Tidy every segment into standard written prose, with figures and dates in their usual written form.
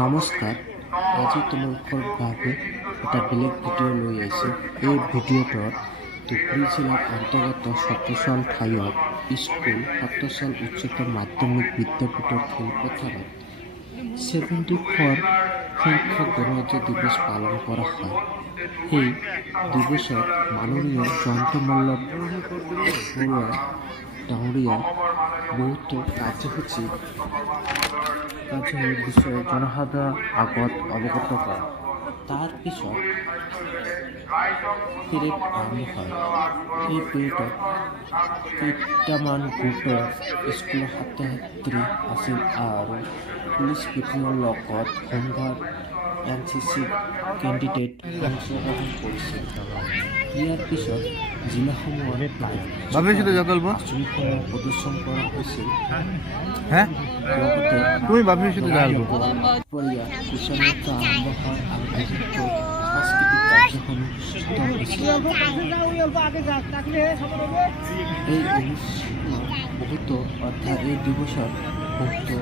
নমস্কাৰ, আজি তোমালোকৰ বাবে এটা বেলেগ ভিডিঅ' লৈ আহিছোঁ। এই ভিডিঅ'টোত ধুবুৰী জিলাৰ অন্তৰ্গত ছাত্ৰাসাল ঠাইত স্কুল ছাত্ৰাসাল উচ্চতৰ মাধ্যমিক বিদ্যাপীঠৰ খেলপথাৰত 74 সংখ্যক গণতন্ত্ৰ দিৱস পালন কৰা হয়। এই দিৱসত মাননীয় জয়ন্ত মল্ল বৰুৱা ডাঙৰীয়া বহুতো কাৰ্যসূচীৰ বিষয়ে জনসাধাৰণৰ আগত অৱগত কৰে। তাৰ পিছত পেৰেড আৰম্ভ হয়। এই পেৰেডত কেইটামান গোটৰ স্কুলৰ ছাত্ৰ ছাত্ৰী আছিল আৰু পুলিচ বাহিনীৰ লগত হোমগাৰ্ড NCC কেণ্ডিডেট অংশগ্ৰহণ কৰিছিল। ইয়াৰ পিছত জিলাসমূহত আঁচনিসমূহ প্ৰদৰ্শন কৰা হৈছিল। লগতে কৃষকতা আৰম্ভ হয় আৰু বিশেষকৈ সাংস্কৃতিক কাৰ্যক্ৰম এই অনুষ্ঠানত বহুতো অৰ্থাৎ এই দিৱসত বহুতো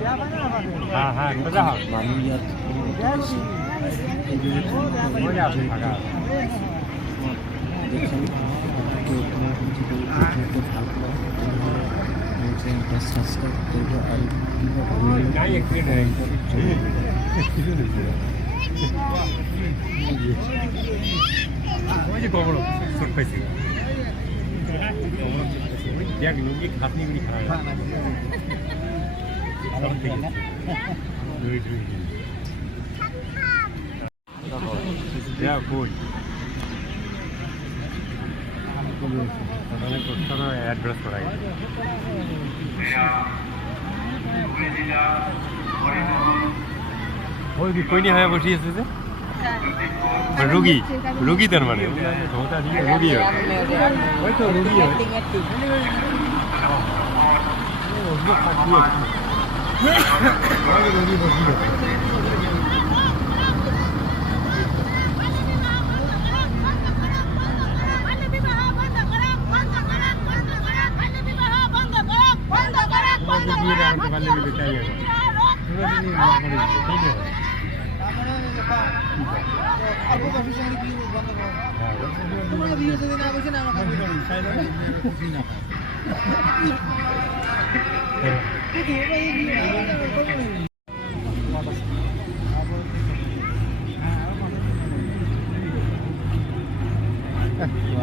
মানুহ ইয়াত দিছে। সাবস্ক্রাইব করবো আর অ্যাড্রেস করা ওই কইনি হয়ে বসে আছে যে রুগী তার মানে রুগী ওই তো রুগী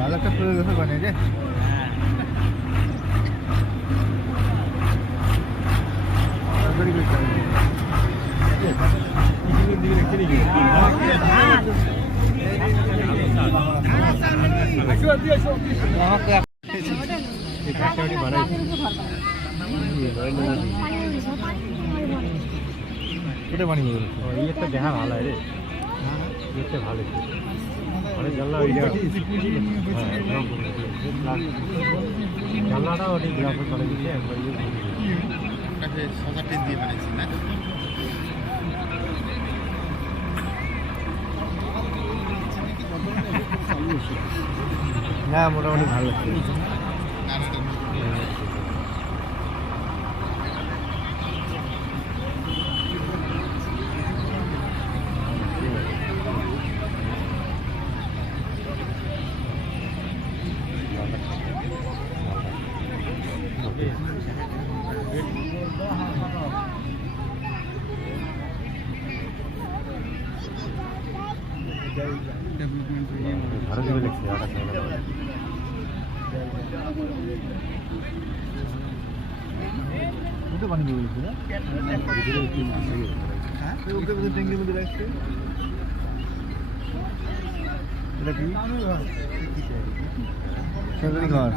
আলাদা প্রয়োগ হবে না এটা বানি এটা দেখা ভালো রে এটা ভালো অনেক জানলা জানলাটা ওটি গ্লাসে চলে গেছে একবার সোসাইটি দিয়ে বানিয়েছি না মোটামুটি ভালো লাগছে। ভারতীয় লিখছে বানিয়ে বলছি না ট্যাঙ্কির মধ্যে রাখছে এটা কি সরকারি ঘর